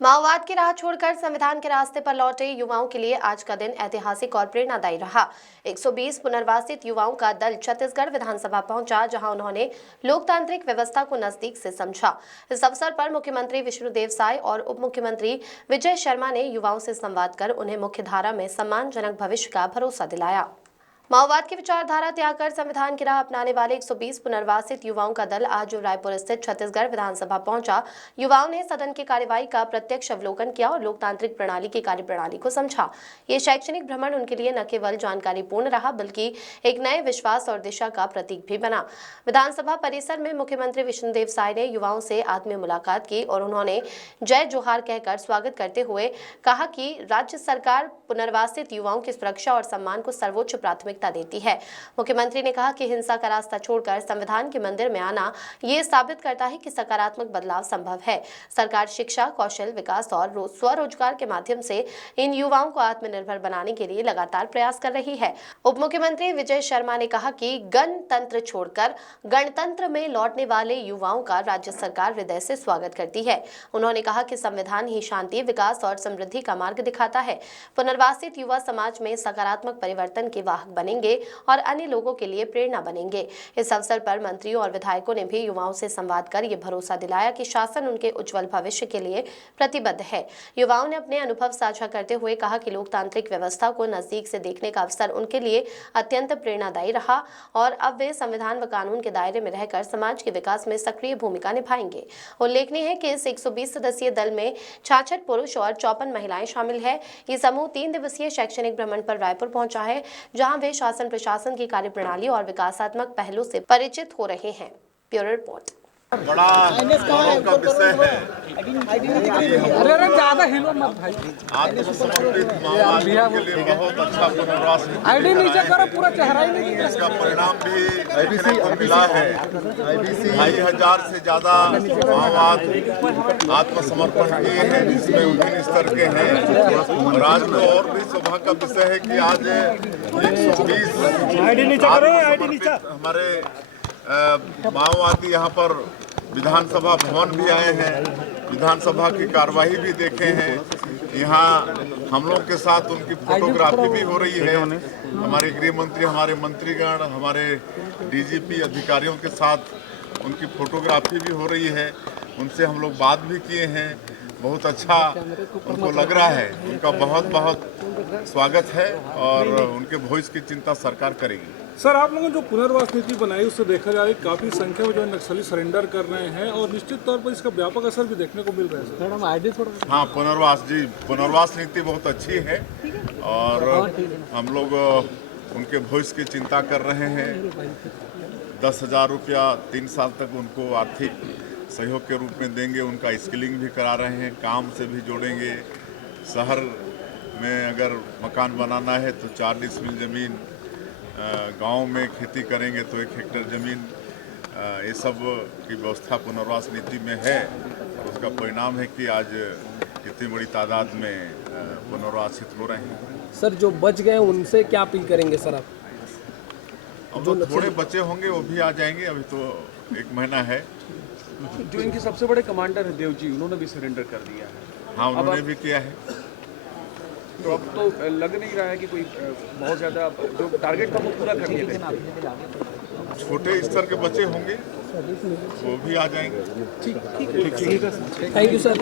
माओवाद की राह छोड़कर संविधान के रास्ते पर लौटे युवाओं के लिए आज का दिन ऐतिहासिक और प्रेरणादायी रहा। 120 पुनर्वासित युवाओं का दल छत्तीसगढ़ विधानसभा पहुंचा, जहां उन्होंने लोकतांत्रिक व्यवस्था को नजदीक से समझा। इस अवसर पर मुख्यमंत्री विष्णुदेव साय और उप मुख्यमंत्री विजय शर्मा ने युवाओं से संवाद कर उन्हें मुख्यधारा में सम्मानजनक भविष्य का भरोसा दिलाया। माओवाद की विचारधारा त्याग कर संविधान की राह अपनाने वाले 120 पुनर्वासित युवाओं का दल आज रायपुर स्थित छत्तीसगढ़ विधानसभा पहुंचा। युवाओं ने सदन की कार्यवाही का प्रत्यक्ष अवलोकन किया और लोकतांत्रिक प्रणाली की कार्यप्रणाली को समझा। ये शैक्षणिक भ्रमण उनके लिए न केवल जानकारीपूर्ण रहा, बल्कि एक नए विश्वास और दिशा का प्रतीक भी बना। विधानसभा परिसर में मुख्यमंत्री विष्णुदेव साय ने युवाओं से आत्मीय मुलाकात की और उन्होंने जय जोहार कहकर स्वागत करते हुए कहा कि राज्य सरकार पुनर्वासित युवाओं की सुरक्षा और सम्मान को सर्वोच्च प्राथमिकता देती है। मुख्यमंत्री ने कहा कि हिंसा का रास्ता छोड़कर संविधान के मंदिर में आना ये साबित करता है कि सकारात्मक बदलाव संभव है। सरकार शिक्षा, कौशल विकास और स्वरोजगार के माध्यम से इन युवाओं को आत्मनिर्भर बनाने के लिए लगातार प्रयास कर रही है। उप मुख्यमंत्री विजय शर्मा ने कहा कि गणतंत्र छोड़कर गणतंत्र में लौटने वाले युवाओं का राज्य सरकार हृदय से स्वागत करती है। उन्होंने कहा कि संविधान ही शांति, विकास और समृद्धि का मार्ग दिखाता है। पुनर्वासित युवा समाज में सकारात्मक परिवर्तन के वाहक बनेंगे और अन्य लोगों के लिए प्रेरणा बनेंगे। इस अवसर पर मंत्रियों और विधायकों ने भी युवाओं से संवाद कर ये भरोसा दिलाया कि शासन उनके उज्जवल भविष्य के लिए प्रतिबद्ध है। युवाओं ने अपने अनुभव साझा करते हुए कहा कि लोकतांत्रिक व्यवस्था को नजदीक से देखने का अवसर उनके लिए अत्यंत प्रेरणादायी रहा और अब वे संविधान व कानून के दायरे में रहकर समाज के विकास में सक्रिय भूमिका निभाएंगे। उल्लेखनीय है कि इस 120 सदस्यीय दल में 66 पुरुष और 54 महिलाएं शामिल है। ये समूह 3 दिवसीय शैक्षणिक भ्रमण पर रायपुर पहुंचा है, जहां वे शासन प्रशासन की कार्यप्रणाली और विकासात्मक पहलों से परिचित हो रहे हैं। Bureau report. बड़ा गौरव का विषय है। ज्यादा हिलो मत भाई। आत्मसमर्पित माओवादियों के लिए बहुत अच्छा पुनर्वास आईडी नीचे करो, पूरा चेहरा ही नहीं। इसका परिणाम भी देखने को मिला है। 2,500 से ज्यादा माओवाद आत्मसमर्पण किए हैं, जिसमें विभिन्न स्तर के हैं। और आज तो और भी सौभाग्य का विषय है कि आज 120 हमारे माओवादी यहाँ पर विधानसभा भवन भी आए हैं, विधानसभा की कार्यवाही भी देखे हैं। यहाँ हम लोग के साथ उनकी फोटोग्राफी भी हो रही है। हमारे गृह मंत्री, हमारे मंत्रीगण, हमारे डीजीपी अधिकारियों के साथ उनकी फोटोग्राफी भी हो रही है। उनसे हम लोग बात भी किए हैं। बहुत अच्छा उनको लग रहा है। उनका बहुत बहुत स्वागत है और उनके भविष्य की चिंता सरकार करेगी। सर, आप लोगों ने जो पुनर्वास नीति बनाई उससे देखा जाए काफी संख्या में जो नक्सली सरेंडर कर रहे हैं और निश्चित तौर पर इसका व्यापक असर भी देखने को मिल रहा है। सर, हम आईडी थोड़ा। हाँ, पुनर्वास नीति बहुत अच्छी है और हम लोग उनके भविष्य की चिंता कर रहे हैं। 10,000 रुपया 3 साल तक उनको आर्थिक सहयोग के रूप में देंगे। उनका स्किलिंग भी करा रहे हैं, काम से भी जोड़ेंगे। शहर में अगर मकान बनाना है तो 4 डिसमिल ज़मीन, गांव में खेती करेंगे तो 1 हेक्टेयर ज़मीन, ये सब की व्यवस्था पुनर्वास नीति में है। उसका परिणाम है कि आज इतनी बड़ी तादाद में पुनर्वासित हो रहे हैं। सर, जो बच गए उनसे क्या अपील करेंगे सर आप? अब जो थोड़े बचे होंगे वो भी आ जाएंगे। अभी तो 1 महीना है। जो इनके सबसे बड़े कमांडर है देव जी, उन्होंने भी सरेंडर कर दिया है। हाँ, उन्होंने भी किया है। तो अब तो लग नहीं रहा है कि कोई बहुत ज़्यादा जो टारगेट था वो पूरा कर लिया गया। छोटे स्तर के बच्चे होंगे वो भी आ जाएंगे। ठीक है। Thank you sir.